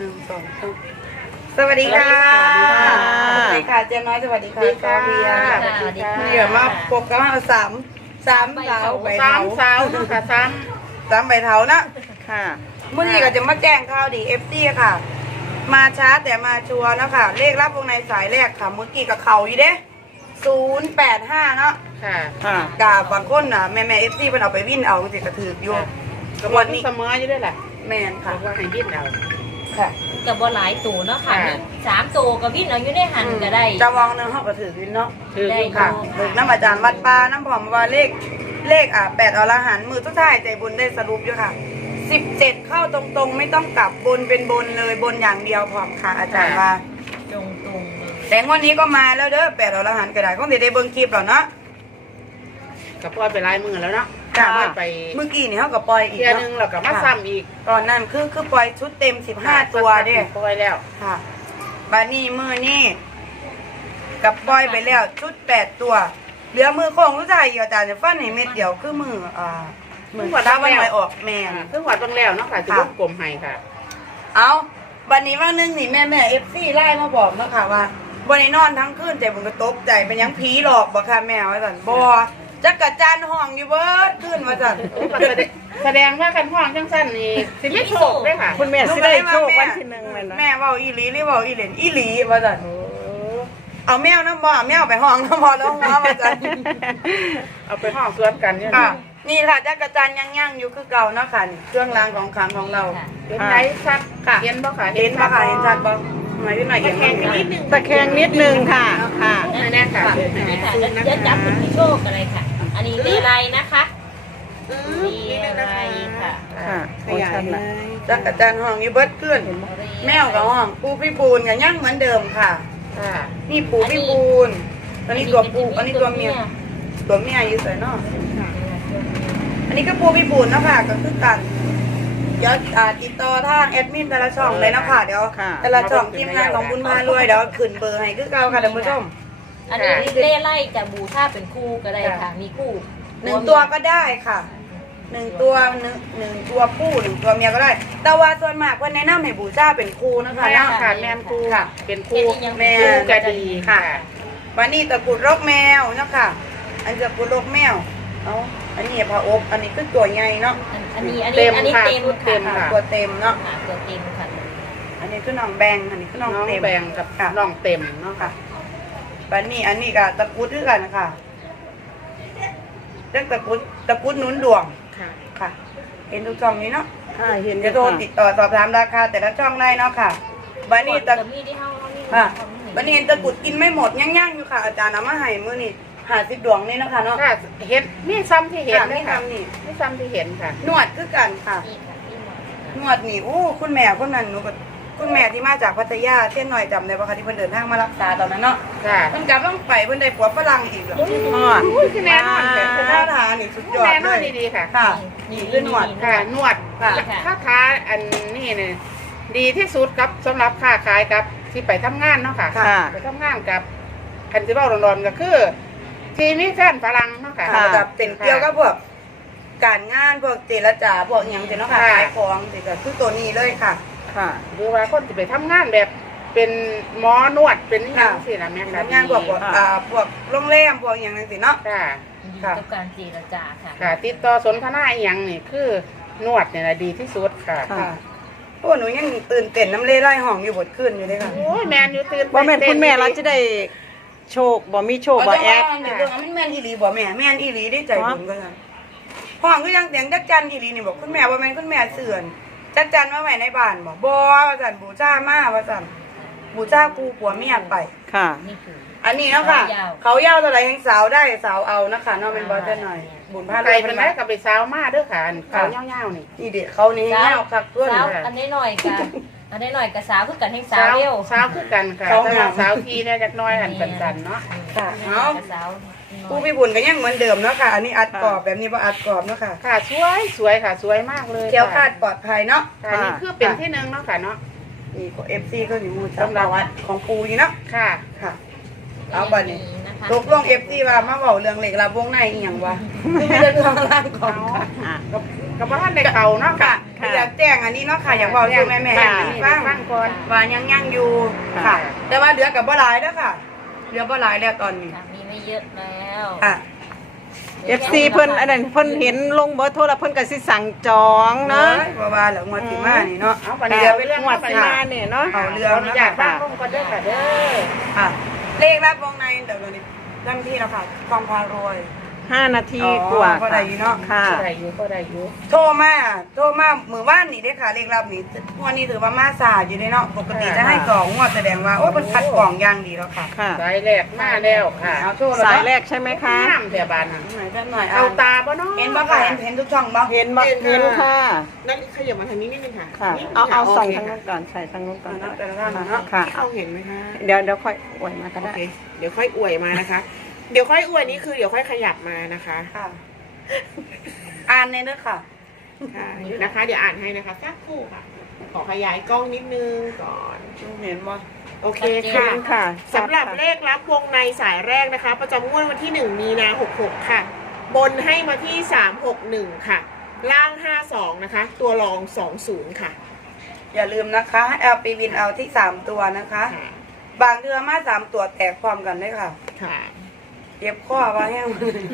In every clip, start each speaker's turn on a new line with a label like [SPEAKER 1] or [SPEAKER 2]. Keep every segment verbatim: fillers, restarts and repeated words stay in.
[SPEAKER 1] นึ่งสองสามสวัสดีค่ะสวัสดีค่ะเจ๊น้อยสวัสดีค่ะกอเบียร์สวัสดีค่ะเดี๋ยวมาปกกันมาสามสามเท้าใบเท้า
[SPEAKER 2] สามสาวค่ะสาม
[SPEAKER 1] สามใบเท้านะ
[SPEAKER 3] ค่ะ
[SPEAKER 1] เมื่อนี้ก็จะมาแจ้งข่าวดีเอฟซีค่ะมาช้าแต่มาชัวร์นะค่ะเลขรับวงในสายแรกค่ะเมื่อกี้กับเขาอยู่เด้ศูนย์แปดห้าเนาะ
[SPEAKER 2] ค่ะ
[SPEAKER 3] ค่ะ
[SPEAKER 1] กับบางคนน่ะแม่แม่เอฟซีมันเอาไปวิ่งเอาจิกระถืออยู่
[SPEAKER 2] กระบอกนี้เสมออยู่ด้วยแหละ
[SPEAKER 1] แม่นค่ะ
[SPEAKER 2] ว่าให้วิ่งเอา
[SPEAKER 1] ค่ะ
[SPEAKER 4] กับบอหลายตัวเนาะค่ะสามตัวกับวิ่งเอาอยู่ในหันก็ได้
[SPEAKER 1] จะวางหนึ่งห้องกระถือวิ่งเนาะ
[SPEAKER 2] ถืออยู่
[SPEAKER 1] ค่ะ
[SPEAKER 2] ค่ะ
[SPEAKER 1] ถึงน้ำอาจารย์วัดป่าน้ำผอมว่าเลขเลขอ่ะแปดอรหันต์มือทุกท่ายใจบุญได้สรุปอยู่ค่ะสิบเจ็ดเข้าตรงๆไม่ต้องกลับบนเป็นบนเลยบนอย่างเดียวผอมค่ะอาจารย์ว่า
[SPEAKER 4] ตรงตรงเลย
[SPEAKER 1] แต่งวันนี้ก็มาแล้วเด้อแปดอรหันต์ก็ได้ก็เดี๋ยวได้เบิ้งคลิปหรอเนาะ
[SPEAKER 2] กับพ่อไปลายมือแล้วเนาะ
[SPEAKER 1] ค่ะ
[SPEAKER 2] ไป
[SPEAKER 1] เมื่อกี้นี่เขาก็ปล่อยอีก
[SPEAKER 2] เที่ย
[SPEAKER 1] เนาะ
[SPEAKER 2] นึงเราก็มาซ้ำอีก
[SPEAKER 1] ตอนนั้นคือคือปล่อยชุดเต็มสิบห้าตัวเด้
[SPEAKER 2] ปล่อยแล้ว
[SPEAKER 1] ค่ะบานี่มือนี่กับปล่อยไปแล้วชุดแปดตัวเหลือมือของผู้ชายอยู่อาจารย์จะฟันให้เม็ดเดียวคือมืออ่ามือตาวันไหวออกแม่น
[SPEAKER 2] คือหัวต้องแล้วเนาะค่ะจะลูกกลมให้ค่ะ
[SPEAKER 1] เอาวันนี้ว่านึงนี่แม่แม่เอฟซีไล่มาบอกเนาะค่ะว่าวันนี้นอนทั้งคืนใจผมก็ตกใจเป็นยังผีหลอกบ่ค่ะแม่ว่าสันบ่จักรจันทร์ห้องอยู่เบิดขึ้นว่าสัน
[SPEAKER 2] แสดงว่ากันห้องจังสั้นนี่สิไม่โชคด้วยค่ะ
[SPEAKER 3] คุณแม่สิได้โชควันที่หนึ่งเลยนะ
[SPEAKER 1] แม่เว่าอีหลีหรือเว่าอีเหลนอีหลีว่าสันเอาแมวน้ำบ่เอาแมวไปห้องน้ำบ่แล้วหัวว่าสัน
[SPEAKER 2] เอาไปห้องสวนกันเนี่ย
[SPEAKER 1] ค่ะนี่ค่ะจักรจันทร์ยังย่างอยู่คือเก่าเนาะค่ะนี่เครื่องรางของขลังของเรา
[SPEAKER 2] เห็นไหมชัด
[SPEAKER 1] ค่ะ
[SPEAKER 2] เห็นบ่ค่ะ
[SPEAKER 1] เห็นปะค่ะเห็นชัดบ่หมายถึงหน่อยเห็น
[SPEAKER 2] แข็งนิดนึง
[SPEAKER 3] ตะแคงนิดนึงค่ะค่ะ
[SPEAKER 2] นั่นแน่ค่ะ
[SPEAKER 4] นี่ค่ะแล้วจะจับเป็นโชคอะไรค่ะ อันนี้เลไรนะคะเลไรค่ะ
[SPEAKER 3] ค่ะโอ้ชัดละ
[SPEAKER 1] จักรจันทร์ห้องอยู่เบิดเกลื่อนแมวกับห้องปูพี่ปูนกับย่างเหมือนเดิมค่ะ
[SPEAKER 2] ค่ะ
[SPEAKER 1] นี่ปูพี่ปูนอันนี้ตัวปูอันนี้ตัวเมียตัวเมียอยู่ใส่เนาะอันนี้ก็ปูพี่ปูนเนาะค่ะก็คือกันเดี๋ยวอ่าติดต่อทางแอดมินแต่ละช่องเลยเนาะค่ะเดี๋ยวแต่ละช่องทีมงานของบุญพารวยเดี๋ยวขึ้นเบอร์ให้คือเก่าค่ะท่านผู้ชม
[SPEAKER 4] อันนี้เลไล่จะบูชาเป็นคู่ก็ได้ค่ะ มีคู่
[SPEAKER 1] หนึ่งตัวก็ได้ค่ะหนึ่งตัวหนึ่งหนึ่งตัวผู้หนึ่งตัวเมียก็ได้ แต่ว่าส่วนมากเพื่อนแนะนำให้บูชาเป็นคู่นะคะ
[SPEAKER 2] แม่
[SPEAKER 1] เนาะ
[SPEAKER 2] ค่ะแม่ครู
[SPEAKER 1] ค่ะ
[SPEAKER 2] เป็นครู
[SPEAKER 1] แม่
[SPEAKER 2] ครูก็ดีค่ะ
[SPEAKER 1] วันนี้ตะกรุดรกแมวเนาะค่ะอันตะกรุดรกแมวเอาอันนี้พระอบอันนี้คือตัวใหญ่เนาะ
[SPEAKER 4] อันนี้อันนี้อันนี้เต็ม
[SPEAKER 2] เต็ม
[SPEAKER 4] ค่ะ
[SPEAKER 2] ค่ะ
[SPEAKER 1] ตัวเต็มเนาะ
[SPEAKER 4] ตัวเต็มค่ะ
[SPEAKER 1] อันนี้คือน้องแบงอันนี้คือน้อง
[SPEAKER 2] น้อง
[SPEAKER 1] เต็ม
[SPEAKER 2] แบงกับ
[SPEAKER 1] ค่ะ
[SPEAKER 2] น้องเต็มเนาะ
[SPEAKER 1] ค่ะ
[SPEAKER 2] ค่ะ
[SPEAKER 1] วันนี้อันนี้ก็ตะกรุดด้วยกันค่ะเรียกตะกรุดตะกรุดหนุนดวง
[SPEAKER 2] ค่ะ
[SPEAKER 1] ค่ะ เห็นทุกช่องนี้เนาะ
[SPEAKER 3] ค่ะเห็น
[SPEAKER 1] จะโทรติดต่อสอบถามราคาแต่ละช่องได้เนาะค่ะบันนี้ตะ
[SPEAKER 4] มีที่ห้องนี่
[SPEAKER 1] ค่ะบันนี้ตะกรุดกินไม่หมดย่างๆอยู่ค่ะอาจารย์เอามาให้มื้อนี้ห้าสิบดวงนี่เนาะค่ะเนาะ
[SPEAKER 2] ค่ะเห็นนี่ซ้ำที่เห็น
[SPEAKER 1] ค่ะ
[SPEAKER 2] เล
[SPEAKER 1] นี่
[SPEAKER 2] ยค่ะ
[SPEAKER 1] ทำนี่
[SPEAKER 2] นี่ซ้ำที่เห็นค่ะ
[SPEAKER 1] นวดคือกันค่ะ
[SPEAKER 4] นี่ค่ะนี่หมด
[SPEAKER 1] นวดนี่โอ้คุณแม่คนนั้นหนูก็คุณแม่ที่มาจากพัทยาเส้นหน่อยจำได้ป่ะคะที่เพิ่นเดินทางมารักษาตอนนั้นเนาะ
[SPEAKER 2] ค่ะ
[SPEAKER 1] เพิ่นกลับต้องไปเพิ่นได้ผัวฝรั่งอีกเหรอ
[SPEAKER 3] อ๋อ
[SPEAKER 2] อุ้ยคือแน่นอน
[SPEAKER 1] แต่
[SPEAKER 2] ค่ะ
[SPEAKER 1] ท่าทางนี่สุดยอด
[SPEAKER 2] แน่น
[SPEAKER 1] เล
[SPEAKER 2] อน
[SPEAKER 1] ย
[SPEAKER 2] ดีๆค่ะ
[SPEAKER 1] ค่ะนี่คือนวด
[SPEAKER 2] ค่ะ นวด
[SPEAKER 1] ค่ะ
[SPEAKER 2] ค้าค้าอันนี้เนี่ยดีที่สุดครับสำหรับค้าขายครับที่ไปทำงานเนาะค่ะ
[SPEAKER 3] ค่ะ
[SPEAKER 2] ไปทำงานกับคันที่ว่าร้อนๆก็คือ ที่มีแฟนฝรั่งเนาะค่ะ
[SPEAKER 1] ค่ะแบบเป็นเกี่ยวกับพวกการงานพวกเจรจาพวกหยังเจเนาะค่ะขายของสิก็คือตัวนี้เลยค่ะ
[SPEAKER 3] ค่ะ
[SPEAKER 2] หรือว่าคนที่ไปทำงานแบบเป็นหมอนวดเป็นอหย่างสิล่ะแม่ค่ะ
[SPEAKER 1] ทำงานพวกพวกอ่าพวกโรงแรมพวกหยังนั่นสิเนาะ
[SPEAKER 2] ค่ะ
[SPEAKER 4] กับการเจรจาค่ะ
[SPEAKER 2] ค่ะ ติดต่อสนทนาอหย่างนี่คือนวดเนี่ยนะดีที่สุดค่ะ
[SPEAKER 3] ค่ะ
[SPEAKER 1] ค่ะโอ้หนูยังตื่นเต้นน้ำเล่ไล่ห้องอยู่บดขึ้นอยู่เลยค่ะ
[SPEAKER 2] โอ้ยแมนอยู่ตื่น
[SPEAKER 3] บ่แม่นคุณแม่เราจะได้โชคบ่มีโชคบ่แอด
[SPEAKER 1] เดี๋ยวมันแม่นอีหลีบ่แม่แม่นอีหลีได้ใจบุญก็ซั่นห้องคือยังเสียงจักจันอีหลีนี่บอกคุณแม่ว่าแม่นคุณแม่เสื่อนจักจันมาไว้ในบ้านบ่บ่ว่าซั่นบูชามาว่าซั่นบูชากูผัวเมียไป
[SPEAKER 3] ค่ะ
[SPEAKER 4] นี่คือ
[SPEAKER 1] อันนี้เนาะค่ะ เขายาวเท่าไหร่แห่งสาวได้สาวเอานะคะเนาะเป็นบ่เท่าหน่อยบุญพา
[SPEAKER 2] ไก่
[SPEAKER 1] เลย
[SPEAKER 2] เป็
[SPEAKER 1] เป็น น
[SPEAKER 2] ไร
[SPEAKER 1] ไง
[SPEAKER 2] กับไปสาวมาเด้อค่ะอันเขาเงาๆนี่
[SPEAKER 1] นี่เด็กเขานี่ยาวคักตัว
[SPEAKER 4] สาว
[SPEAKER 1] นี่
[SPEAKER 4] อันนี้หน่อยค่ะอันนี้หน่อยกับสาวคือกันให้สา
[SPEAKER 2] สาว ว
[SPEAKER 4] เร็ว
[SPEAKER 2] สาวคือกันค่ะแต่ว่าสาวทีเนี่ยจักน้อยอันสันๆเนาะ
[SPEAKER 1] ค่ะ
[SPEAKER 4] เอา
[SPEAKER 1] เอา
[SPEAKER 4] สาว
[SPEAKER 1] ผู้พี่บุญก็ยังเหมือนเดิมเนาะค่ะ อันนี้อัดกรอบแบบนี้ว่าอัดกรอบเนาะค่ะ
[SPEAKER 2] ค่ะสวยสวยค่ะสวยมากเลย
[SPEAKER 1] เที่ยวคาดปลอดภัยเนาะ
[SPEAKER 2] ค่ะนี่คือเป็นที่หนึ่งเนาะค่ะเนาะ
[SPEAKER 1] นี่ก็เอฟซีก็อยู่มูจังวัดของปูนี่เนาะ
[SPEAKER 2] ค่ะ
[SPEAKER 1] ค่ะเอาบัดนี้
[SPEAKER 4] นะคะ
[SPEAKER 1] ตกลงเอฟซีว่ามาเว้าเรื่องเหล็กรับวงในอีหยังวะคือไม่ได้เรื่องร่างของค่ะ
[SPEAKER 3] อ่ะ
[SPEAKER 2] กับกับว่าท่านในเก่าเนาะค่ะ
[SPEAKER 1] ค
[SPEAKER 3] ค่ะ
[SPEAKER 1] อยากแจ้งอันนี้เนาะค่ะอยากบอกสู่แม่แม่
[SPEAKER 2] ค่ะ
[SPEAKER 1] ฟัง
[SPEAKER 2] ฟังก่อน
[SPEAKER 1] ว่ายังยังอยู่
[SPEAKER 3] ค่ะ
[SPEAKER 1] ค่ะ แต่ว่าเหลือกับบ่หลายเด้อค่ะเหลือบ่หลายแล้วตอนนี้
[SPEAKER 4] ค่ะมีไม่เยอะแล้ว
[SPEAKER 1] ค่ะ
[SPEAKER 3] เอฟซีเพิ่นอันนั้นเพิ่นเห็นลงเบอร์โทรแล้วเพิ่นก็สิสั่งจองเนาะ
[SPEAKER 1] เพราะว่าเหลืองวดสิมานี่เนาะ
[SPEAKER 2] เอาบัด
[SPEAKER 3] เดี๋
[SPEAKER 2] นี้
[SPEAKER 3] ยว
[SPEAKER 2] เดี๋ยวไปเรื่อง
[SPEAKER 3] งวด
[SPEAKER 2] ไป
[SPEAKER 3] สิ
[SPEAKER 2] มา
[SPEAKER 3] มาเนี่ยเนาะ
[SPEAKER 1] เอาเรื่
[SPEAKER 2] ข
[SPEAKER 1] อง
[SPEAKER 2] ออนุญาตฟังลงก่อนเด้อค่ะเด้อ
[SPEAKER 1] ค่ะเลขรับวงในเดี๋ยวนี้ตั้งที่แล้วค่ะความพารวย
[SPEAKER 3] ห้านาที
[SPEAKER 1] อ๋อก
[SPEAKER 3] ว่า
[SPEAKER 1] พอได้อยู่เนาะ
[SPEAKER 3] ค่ะ
[SPEAKER 2] ก็ได้อยู่ก็ได้อยู่
[SPEAKER 1] โทรมาโทรมามือว่านนี่ได้อค่ะเลขรับนี่งวันนี้ถือว่ามาสายอยู่ในเนาะปกติจะให้กล่องงวดแสดงว่าโอ้ยมันคัดกล่องอย่างดีแล้วค่ะ
[SPEAKER 3] ค่ะ
[SPEAKER 2] สายแรกมาแล้วค่ะ
[SPEAKER 1] เอาโชว์แล้ว
[SPEAKER 3] สาย
[SPEAKER 1] เนาะ
[SPEAKER 3] แรกใช่ไหมคะ
[SPEAKER 2] น้ำเสียบาน
[SPEAKER 1] หน่อยด้านหน่อย
[SPEAKER 2] เอา
[SPEAKER 1] เอา
[SPEAKER 2] ตาบ่เนาะ
[SPEAKER 1] เห็นบ่ค่ะเห็นเห็นทุกช่องบ่
[SPEAKER 3] เห็นบ่เห็นค่ะ
[SPEAKER 5] นั่นขยับมาทางนี้นิดนึงค่ะ
[SPEAKER 3] ค่ะ
[SPEAKER 5] นิดนึง
[SPEAKER 3] เอาเอา
[SPEAKER 5] ค่ะ
[SPEAKER 3] ส่อง
[SPEAKER 5] โค
[SPEAKER 3] ทางนู้นก่อนใส่ทางนู้นก่อน
[SPEAKER 1] เนาะแต่ละท่านเนาะ
[SPEAKER 3] ค่ะ
[SPEAKER 5] พี่เขาเห็นไหมคะ
[SPEAKER 3] เดี๋ยวเดี๋ยวค่อยอวยมาก็
[SPEAKER 5] โอ
[SPEAKER 3] ได้
[SPEAKER 5] เคเดี๋ยวค่อยอวยมานะคะ เดี๋ยวค่อยอวยนี่คือเดี๋ยวค่อยขยับมานะคะ
[SPEAKER 1] ค่ะ อ่านในเด้อค่ะ
[SPEAKER 5] ค่ะเดี๋ยวนะคะ เดี๋ยวอ่านให้นะคะสักครู่ค่ะ ขอขยายกล้องนิดนึงก่อน
[SPEAKER 1] เห็นบ่
[SPEAKER 5] โอเค
[SPEAKER 3] เห็
[SPEAKER 5] ค่ะ
[SPEAKER 3] นค่ะ
[SPEAKER 5] สำหรับเลขรับวงในสายแรกนะคะ ประจำงวดวันที่หนึ่งมีนาหกหกค่ะ บนให้มาที่สามหกหนึ่งค่ะ ล่างห้าสองนะคะ ตัวรองสองศูนย์ค่ะ
[SPEAKER 1] อย่าลืมนะคะแอลปีวินเอาที่สามตัวนะคะ
[SPEAKER 5] ค่ะ
[SPEAKER 1] บางเดือนมาสามตัวแตกพร้อมกันด้วยค่ะ
[SPEAKER 5] ค่ะ
[SPEAKER 1] เย็บข้อว่าแห้ง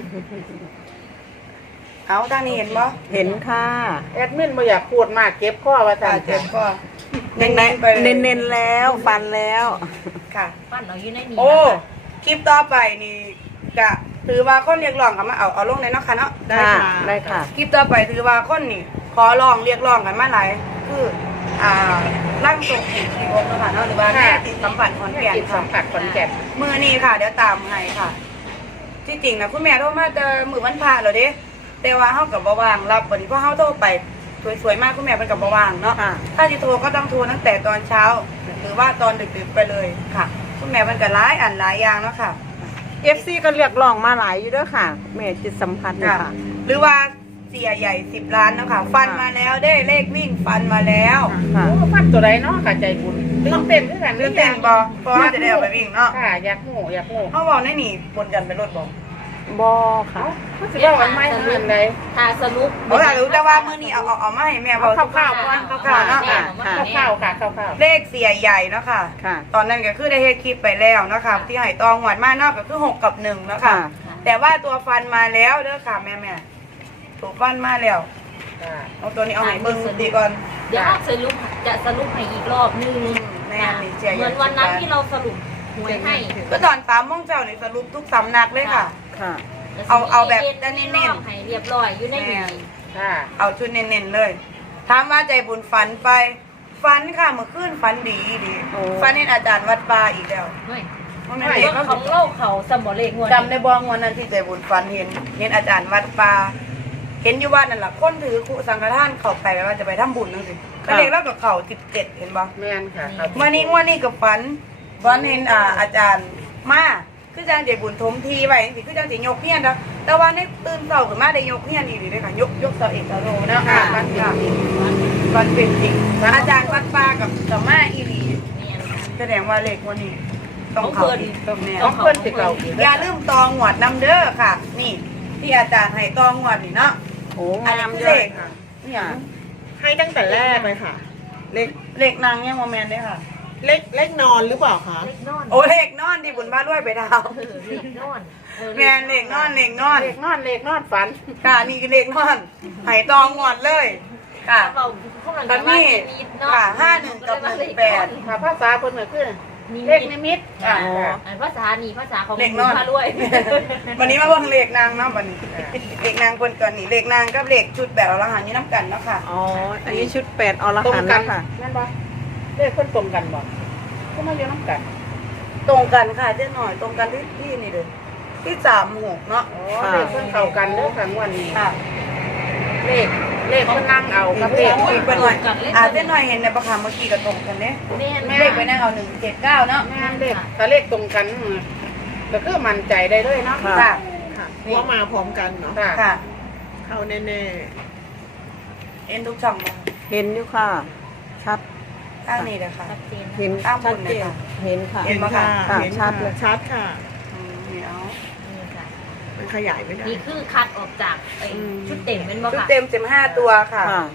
[SPEAKER 1] เอาทางนี้เห็นบ่
[SPEAKER 3] เห็นค่ะ
[SPEAKER 2] แอดมินบ่อยากพูดมากเก็บข้อว่า
[SPEAKER 1] ค่ะ
[SPEAKER 2] ทาง
[SPEAKER 1] เจ็บข้อ
[SPEAKER 3] เน้น
[SPEAKER 1] เน้นๆไปเลย
[SPEAKER 3] เน้นเน้นๆแล้วฟันแล้ว
[SPEAKER 1] ค่ะ
[SPEAKER 4] ปั้นเอาอยู่ในนี้
[SPEAKER 1] โอ้
[SPEAKER 4] นะคะ
[SPEAKER 1] คลิปต่อไปนี่กะถือว่าคนเรียกร้องกันมาเอาเอาลงในเนาะค่ะเนาะ
[SPEAKER 5] ได้
[SPEAKER 3] ค่ะ
[SPEAKER 5] ค่ะ
[SPEAKER 3] ได้ค่ะ
[SPEAKER 1] คลิปต่อไปถือว่าคนนี่ขอร้องเรียกร้องกันมาหลายคืออ่าร่างทรงผีที่องค์เนาะค่ะเนาะหรือว่าแม่ติดสัมผัสขอนแก่น
[SPEAKER 2] จิตสั
[SPEAKER 1] ค่ะ
[SPEAKER 2] มผัสขอนแก่น
[SPEAKER 1] มือนี่ค่ะเดี๋ยวตามให้ค่ะ ที่จริงนะคุณแม่โทรมาเจอมือวันพระแล้วเด้แต่ว่าเฮากับบ่ว่างรับวันนี้เพราะเฮาโทรไปสวยๆมากคุณแม่เป็นกับบ่ว่างเนาะ
[SPEAKER 3] ค่ะ
[SPEAKER 1] ถ้าจะโทรก็ต้องโทรตั้งแต่ตอนเช้า หรือว่าตอนดึกๆไปเลยค่ะ คุณแม่มันก็หลายอันหลายอย่างเนาะค่ะ
[SPEAKER 3] เอฟซีก็เรียกร้องมาหลายอยู่เด้วยค่ะแม่จิตสัมผัสเนี่ย
[SPEAKER 1] ค่ะ
[SPEAKER 3] ค่ะ
[SPEAKER 1] หรือว่าเสียใหญ่สิบล้านเนาะค่ะ ฟันมาแล้วได้เลขวิ่งฟันมาแล้ว
[SPEAKER 3] ค่ะ
[SPEAKER 2] โอ้ฟันตัวใดเนาะค่ะใจบุญตื่นเต้นคือกัน
[SPEAKER 1] เรื่องเต้นบอเพราะว่าจะได้เอาไปวิ่งเนาะ
[SPEAKER 2] ค่ะอยากหูอยากหู
[SPEAKER 1] เขาบอกในนี่บนกันไปรถบอก
[SPEAKER 3] บอค่ะ
[SPEAKER 2] เขาสิว่าวันไม่เหมือนเลย
[SPEAKER 4] ถ้าสรุป
[SPEAKER 1] เขาอยากรู้แต่ว่ามื้อนี้เอาเอาเอามาให้แม่บอก
[SPEAKER 2] เอาคร่าวๆก่อน
[SPEAKER 1] คร่าวๆเนาะ
[SPEAKER 3] ค่ะ
[SPEAKER 2] ข้าวๆค่ะข้าว
[SPEAKER 1] เลขเสียใหญ่เนาะค่ะ
[SPEAKER 3] ค่ะ
[SPEAKER 1] ตอนนั้นก็คือได้เฮ็ดคลิปไปแล้วเนาะค่ะที่ให้ตองหวดมากเนาะก็คือหกกับหนึ่งเนาะค่ะ
[SPEAKER 3] ค่ะ
[SPEAKER 1] แต่ว่าตัวฟันมาแล้วเด้อค่ะแม่แม่ตัวฟันมาแล้ว
[SPEAKER 2] ๆค่ะ
[SPEAKER 1] เอาตัวนี้เอาให้เบิ่งดีก่อน
[SPEAKER 4] เดี๋ยวเราสรุปจะสรุปให้อีกรอบนึง
[SPEAKER 1] แม่นี่เสียให
[SPEAKER 4] เหมื
[SPEAKER 1] ญ่
[SPEAKER 4] อนวันนั้นที่เราสรุปหวยให้
[SPEAKER 1] ก็ตอนสามโมงเช้านี่สรุปทุกสำนักเลยค่ะ
[SPEAKER 3] ค่ะ
[SPEAKER 1] เอาเอาแบบ
[SPEAKER 4] เน้น
[SPEAKER 1] เน้นๆ
[SPEAKER 4] ๆให้เรียบร้อยอยู่ในนี้
[SPEAKER 2] ค่ะ
[SPEAKER 1] เอาชุดเน้นๆเลยถามว่าใจบุญฝันไปฝันค่ะเมื่อคืนฝันดีดี
[SPEAKER 3] โอ้
[SPEAKER 1] ฝันเห็นอาจารย์วัดป่าอีกแล้ว
[SPEAKER 4] เฮ้ย
[SPEAKER 1] ว่า
[SPEAKER 4] เ
[SPEAKER 1] แม่นเด็ก
[SPEAKER 4] รื่อง
[SPEAKER 1] เขา
[SPEAKER 4] ของเล่าเขาสมบเลขงวด
[SPEAKER 1] จำได้บ้องวันนั้นที่ใจบุญฝันเห็นเห็นอาจารย์วัดป่าเห็นอยู่ว่านั่นแหละคนถือคุสังฆทานเข้าไปว่าจะไปทำบุญนั่นสิก็เด็กแล้วกับเขาสิบเจ็ดเห็นบ่
[SPEAKER 2] แม่นค่ะครับ
[SPEAKER 1] วันนี้งวันนี้กับฝันฝันเห็นอ่าอาจารย์มาคือจังใจบุญทมทีไว้สิคือจังสิยกเพี้ยนนะแต่ว่าในตื่นเช้าขึ้นมาได้ยกเพี้ยนอีกเลยค่ะยกยกเสาเอกเสาโรนะค่ะฝันค่ะ มันเป็นจริงอาจารย์วัดป่ากับสมมาอีหลี
[SPEAKER 4] เนี่ยค่ะ
[SPEAKER 1] แสดงว่าเลขวันนี้ต้อง
[SPEAKER 4] ของ
[SPEAKER 1] เขา
[SPEAKER 4] เพิ่น
[SPEAKER 1] อีกต้องแน่
[SPEAKER 2] ต้องเพิ่นสิเก่าอีก
[SPEAKER 1] อย่าลืมตองหวดน้ำเด้อค่ะ นี่ ที่อาจารย์ให้ตองหวดนี่เนาะ
[SPEAKER 3] โอ้
[SPEAKER 1] อัน
[SPEAKER 3] งา
[SPEAKER 1] นี้
[SPEAKER 3] ม
[SPEAKER 1] คือ
[SPEAKER 3] เย
[SPEAKER 1] เล
[SPEAKER 3] อะ
[SPEAKER 1] ข
[SPEAKER 3] ค่ะ
[SPEAKER 1] นี่อย่าง
[SPEAKER 5] ให้ตั้งแต่แรกเลยค่ะ เลข
[SPEAKER 1] เลขนางเนี่ยโมเมนต์เลยค่ะ
[SPEAKER 5] เลขเลขนอนหรือเปล่าคะ
[SPEAKER 4] เลขนอน
[SPEAKER 1] โอ้เลขนอนที่บุญบ้านด้วยไปดาว
[SPEAKER 4] เออเลขนอนออ
[SPEAKER 1] แมนเลขนอนเลขนอน
[SPEAKER 2] เลขนอนเลขนอนฝัน
[SPEAKER 1] ค่ะนี่คือเลขนอนให้ตองหวดเลยค่ะ
[SPEAKER 4] เราพวกเรา
[SPEAKER 1] ตอนนี้ค่ะห้าหนึ่งกับหนึ่งแปด
[SPEAKER 2] ค่ะภาษาเพิ่นก็คือ
[SPEAKER 4] นี่
[SPEAKER 2] เลขนิมิต
[SPEAKER 1] อ่า
[SPEAKER 2] ค่ะ
[SPEAKER 4] อันภาษานี่ภาษาของ
[SPEAKER 1] เลขนอน
[SPEAKER 4] พาด้วย
[SPEAKER 1] วันนี้มาเบิ่งเลขนางเนาะวันนี้เลขนางคนก่อนนี่เลขนางกับเลขชุดแบบอรหันต์นี่น้ำกันเนาะค่ะ
[SPEAKER 3] อ๋อ อันนี้ชุดแปดอร
[SPEAKER 2] ตรง
[SPEAKER 3] หันต์
[SPEAKER 2] กั
[SPEAKER 3] แล้
[SPEAKER 2] น
[SPEAKER 3] วค่ะ
[SPEAKER 2] แม่นบ่เลขเพิ่นตรงกันบ่ก็มาอยู่น้ำกัน
[SPEAKER 1] ตรงกันค่ะเจ๊หน่อยตรงกันที่ที่นี่เลยที่สามหกเนาะ
[SPEAKER 2] อ๋อเลขเพิ่นเข้ากันเด้อค่ะงวดนี้
[SPEAKER 1] ค่ะ
[SPEAKER 2] เลขเลขเพิ่นนั่งเอากับเลข
[SPEAKER 1] คุยไปหน่อยอ่าเจ๊หน่อยเห็นในประคำเมื่อกี้ก็ตรงกันเนี่ย
[SPEAKER 4] เนี่ย
[SPEAKER 1] เลขไปนั่งเอาหนึ่งเจ็ดเก้าเนาะ
[SPEAKER 2] แม่นเลขถ้าเลขตรงกันก็คือมั่นใจได้เลยเนาะ
[SPEAKER 3] ค่ะ
[SPEAKER 1] ค่ะ
[SPEAKER 5] ค่ะว่ามาพร้อมกันเนาะ
[SPEAKER 2] ค่ะ
[SPEAKER 1] ค่ะ
[SPEAKER 5] เข้าแน่
[SPEAKER 1] เอ็นทุกช่องมา
[SPEAKER 3] เห็นอยู่ค่ะ ชัด
[SPEAKER 1] ข้างนี้เลยค่ะ
[SPEAKER 4] ชัดเจน
[SPEAKER 3] เห็น
[SPEAKER 1] ตามคุ
[SPEAKER 3] ชัด
[SPEAKER 1] ณ
[SPEAKER 3] เจ
[SPEAKER 1] เลย
[SPEAKER 3] น
[SPEAKER 1] ค่ะ
[SPEAKER 3] เห็นค่ะ
[SPEAKER 5] ๆ
[SPEAKER 1] เห็นปะคะ
[SPEAKER 3] ค่ะ
[SPEAKER 5] เห็น
[SPEAKER 3] ชัดเลย
[SPEAKER 5] ชัดค่ะ
[SPEAKER 1] อืมนี่เอา
[SPEAKER 4] นี่ค่ะ
[SPEAKER 5] มันขยายไม่ได้
[SPEAKER 4] นี่คือคัดออกจากไอ้
[SPEAKER 3] อืม
[SPEAKER 4] ชุดเต็มเป็นบ่
[SPEAKER 1] ชุด
[SPEAKER 4] ค่ะ
[SPEAKER 1] เต็มเต็มห้าตัวค่ะ
[SPEAKER 3] ค่ะ
[SPEAKER 4] ค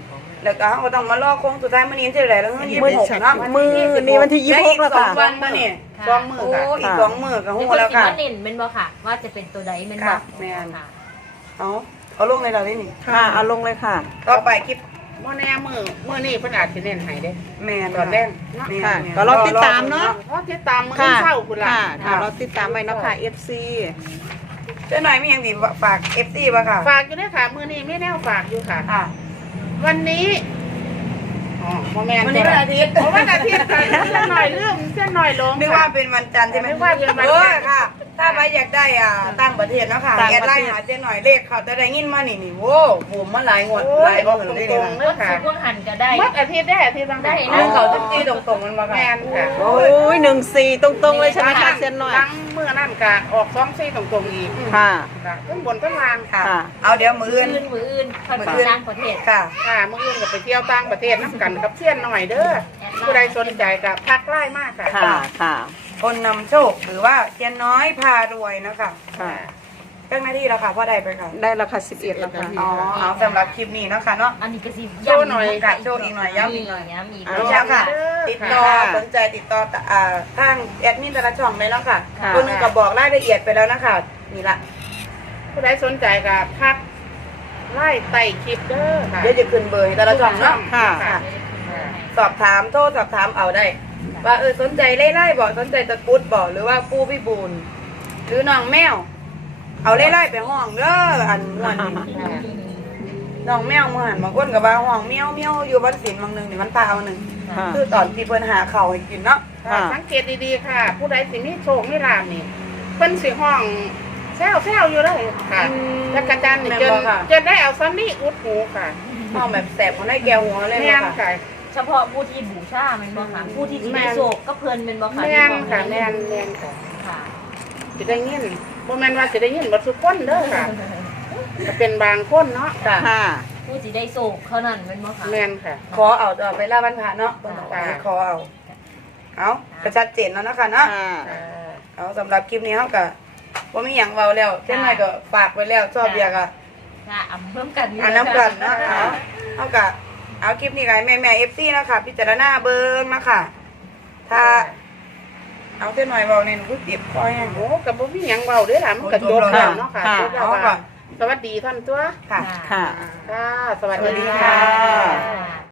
[SPEAKER 1] แล้วก็เราก็ต้องมารอโค้งสุดท้ายมื้อนี้ที่ไหนแล้วยี่สิบหกเนาะ
[SPEAKER 3] มือนี่วันที่ยี่สิบหกแล้วค่ะ
[SPEAKER 1] สองวันมานี่
[SPEAKER 2] สองมือ
[SPEAKER 1] โอ้
[SPEAKER 2] ค่ะ
[SPEAKER 1] อีกสองมื้อก็
[SPEAKER 4] เดี๋
[SPEAKER 1] ฮู้
[SPEAKER 4] ยว
[SPEAKER 1] แล้ว
[SPEAKER 4] เพิ่นสิ
[SPEAKER 1] ค่ะ
[SPEAKER 4] มาเน้นแม่นบ่ค่ะ ว่าจะเป็นตัวใดแม่นบ่
[SPEAKER 1] ค่ะแม่น
[SPEAKER 4] ค่ะ
[SPEAKER 1] เอาเอาลงในเราได้นี่
[SPEAKER 3] ค่ะเอาลงเลยค่ะ
[SPEAKER 1] ต่อไปคลิป
[SPEAKER 2] บ่แน่มือมือนี่เพิ่นอาจสิเน้นให้เด้
[SPEAKER 1] แม่น
[SPEAKER 2] ตอนแรกเนาะ
[SPEAKER 1] แม่น
[SPEAKER 3] ค่ะ
[SPEAKER 1] แม่น
[SPEAKER 3] ก็รอติดตามเนาะ
[SPEAKER 2] เพราะติดตามมือ
[SPEAKER 3] ค่ะ
[SPEAKER 2] เข้าพุ่นล่ะ
[SPEAKER 3] ค่ะค่ะเราติดตามไว้เนาะค่ะ เอฟ ซี
[SPEAKER 1] เจ้าหน่อยมีหยังสิฝาก เอฟ ซี บ่ค่ะ
[SPEAKER 2] ฝากอยู่เด้อค่ะมือนี้มีแนวฝากอยู่ค่ะ
[SPEAKER 1] ค่ะ
[SPEAKER 2] วันนี้อ๋อบ่แม่น
[SPEAKER 1] วันนี้วันอาทิตย์
[SPEAKER 2] เพราะวันอาทิตย์ค่ะเส้นหน่อยลืมเส้นหน่อยลง
[SPEAKER 1] นึกว่าเป็นวันจันทร์ใช่ไหม
[SPEAKER 2] นึกว่าเป็นวันจันทร์
[SPEAKER 1] เออค่ะ ถ้าใครอยากได้อ่าต่างประเทศเนาะค่ะ
[SPEAKER 3] ต่าง
[SPEAKER 1] แอ
[SPEAKER 3] ประเทศ
[SPEAKER 1] ดไลน์หาเจ้หน่อยเลขเขาจะได้ยินมานี่นี่โว้บูมมาหลายงวด
[SPEAKER 2] โอ้
[SPEAKER 1] หลาย ย
[SPEAKER 2] บอก
[SPEAKER 1] หมื่น
[SPEAKER 2] ต
[SPEAKER 1] เลย
[SPEAKER 2] ร
[SPEAKER 1] นี่
[SPEAKER 2] ง
[SPEAKER 1] ค่ะ
[SPEAKER 2] ๆเลยค่ะ
[SPEAKER 4] สุกวงหันก็ได้
[SPEAKER 2] หมดอาทิตย์ได้อาทิตย์บาง
[SPEAKER 4] ได้
[SPEAKER 1] เรื่องเขาจะตีตรงๆมันมาค่ะ
[SPEAKER 2] แม่นค่ะ
[SPEAKER 1] โอ้
[SPEAKER 3] โอ้
[SPEAKER 1] ย
[SPEAKER 3] ยหนึ่งสี่ตรงๆเลยใช่ไหมคะเซียนหน่อย
[SPEAKER 2] ลังเมื่อนั่นกะออกสองซี่ตรงๆอีก
[SPEAKER 3] ค่ะ
[SPEAKER 2] ค่ะทั้งบนทั้งล่าง
[SPEAKER 1] ค่ะ
[SPEAKER 3] ค่ะ
[SPEAKER 1] เอาเดี๋ยวมือ
[SPEAKER 4] มือ
[SPEAKER 1] อื่น
[SPEAKER 4] อื่นมืออื่นค่อยไปต่างประเทศ
[SPEAKER 1] ค่ะ
[SPEAKER 2] ค่ะเมื่ออื่นก็ไปเที่ยวต่างประเทศน้ำกันกับเพื่อนหน่อยเด้อผู้ใดสนใจกับทักไล่มากค่ะ
[SPEAKER 3] ค่ะค่ะ
[SPEAKER 1] คนนำโชคหรือว่าเทียนน้อยพารวยเนาะค่ะ
[SPEAKER 3] ค่ะ
[SPEAKER 1] เรื่องหน้าที่แล้วค่ะพ่อใดไปค่ะ
[SPEAKER 3] ได้ราคาสิบเอ็ดแล้วค่ะ
[SPEAKER 1] อ๋อเอาสำหรับคลิปนี้เนาะค่ะเนาะ
[SPEAKER 4] อันนี้ก็สิ
[SPEAKER 2] โชว์หน่อย
[SPEAKER 1] กะโชว์อีกหน่อยย้ำอีกหน่อย
[SPEAKER 4] ย้ำอีก
[SPEAKER 1] เอาแล้วค่ะ ติดต่อ
[SPEAKER 3] ค่ะ
[SPEAKER 1] สนใจติดต่ออ่าทางแอดมินแต่ละช่องเลยแล้วค่ะ
[SPEAKER 3] ค่ะ
[SPEAKER 1] คนหนึงก็บอกรายละเอียดไปแล้วนะคะนี่ละ
[SPEAKER 2] ผู้ใดสนใจกับทักไล่ไต่คลิปเด้อค่ะ
[SPEAKER 1] เดี๋ยวจะขึ้นเบอร์ให้แต่ละช่องเนาะ
[SPEAKER 3] ค่ะ
[SPEAKER 1] ค่ะ สอบถามโทรสอบถามเอาได้ ว่าเออสนใจไล่ๆบอกสนใจตะกรุดบอกหรือว่าปูพี่บูนหรือน้องแมว เอาไล่ๆไปห้องเด้ออันม่วนนี่น้องแมวเมื่อหันบางคนกับว่าห้องเมียวเมียวอยู่บ้านศิลป์บางหนึ่งนี่มันตาเอาหนึ่ง
[SPEAKER 3] ค่ะ
[SPEAKER 1] คือตอนที่เพิ่นหาข้าวให้กินเนาะ
[SPEAKER 2] ค่ะสังเกตดีๆค่ะ ผู้ใดสิมีโชคมีลาภนี่เพิ่นสิห้องแซวแซวๆอยู่เลยค่ะ
[SPEAKER 1] อืม
[SPEAKER 2] แล้วกระจันนี่
[SPEAKER 1] แม่น
[SPEAKER 2] จน
[SPEAKER 1] บ่ค่ะ
[SPEAKER 2] จนได้เอาซันนี่อุดหูค่ะ
[SPEAKER 1] ห้องแบบแสบของได้แก้วหัวเลย
[SPEAKER 2] แม่น
[SPEAKER 1] เนาะค่ะ
[SPEAKER 2] ค่ะ
[SPEAKER 4] เฉพาะผู้ที่บูชาแม่นบ่ค่ะผู้ที่สิได้โศกก็เพลินแม่นบ่ค่ะ
[SPEAKER 2] แม่นค่ะแม่นแม่นค่ะ
[SPEAKER 4] ค่ะ
[SPEAKER 2] สิได้ยินบ่แม่นว่าสิได้ยินบ่ทุกคนเด้อค่ะก็เป็นบางคนเนาะ
[SPEAKER 1] ค่ะ
[SPEAKER 3] ค่ะ
[SPEAKER 4] ผู้ที่ได้โศกเท่านั้นแม่นบ่ค่ะ
[SPEAKER 2] แม่นค่ะ
[SPEAKER 1] ขอเอาต่อไปล่าบรรพาเนาะเพิ่นบอกว่าให้ขอเอา เอากระชัดเจนแล้วเนาะคะเนาะ
[SPEAKER 3] ค่ะ
[SPEAKER 1] เอาสำหรับคลิปนี้เขาก็ว่ามีหยังเบาแล้วเช่นไรก็ฝากไว้แล้วชอบเบียร์ก็
[SPEAKER 4] ค่ะอ่ำเพิ่มกัน
[SPEAKER 1] อ่านน้ำกันเนาะเอาเอากะเอาคลิปนี้กับแม่แม่เอฟซีนะคะพิจารณาเบิ้งนะคะถ้า เอาเส้นหน่อยเบาเนี่ยหนูก็ติดคอยให้
[SPEAKER 2] โอ้ก็บ่มีหยังเว้าเด้อล่ะมันก็จบแล้วเนาะค่ะ
[SPEAKER 3] ค่ะ
[SPEAKER 2] จบแล้ว
[SPEAKER 1] เอาก่อ
[SPEAKER 2] ว่าน สวัสดีท่านตัว
[SPEAKER 1] ค่ะ
[SPEAKER 3] ค่ะ
[SPEAKER 2] ค่ะ สวัส
[SPEAKER 1] สวัสดี
[SPEAKER 2] ดี
[SPEAKER 1] ค่ะ
[SPEAKER 2] ค่ะ
[SPEAKER 4] ค่ะ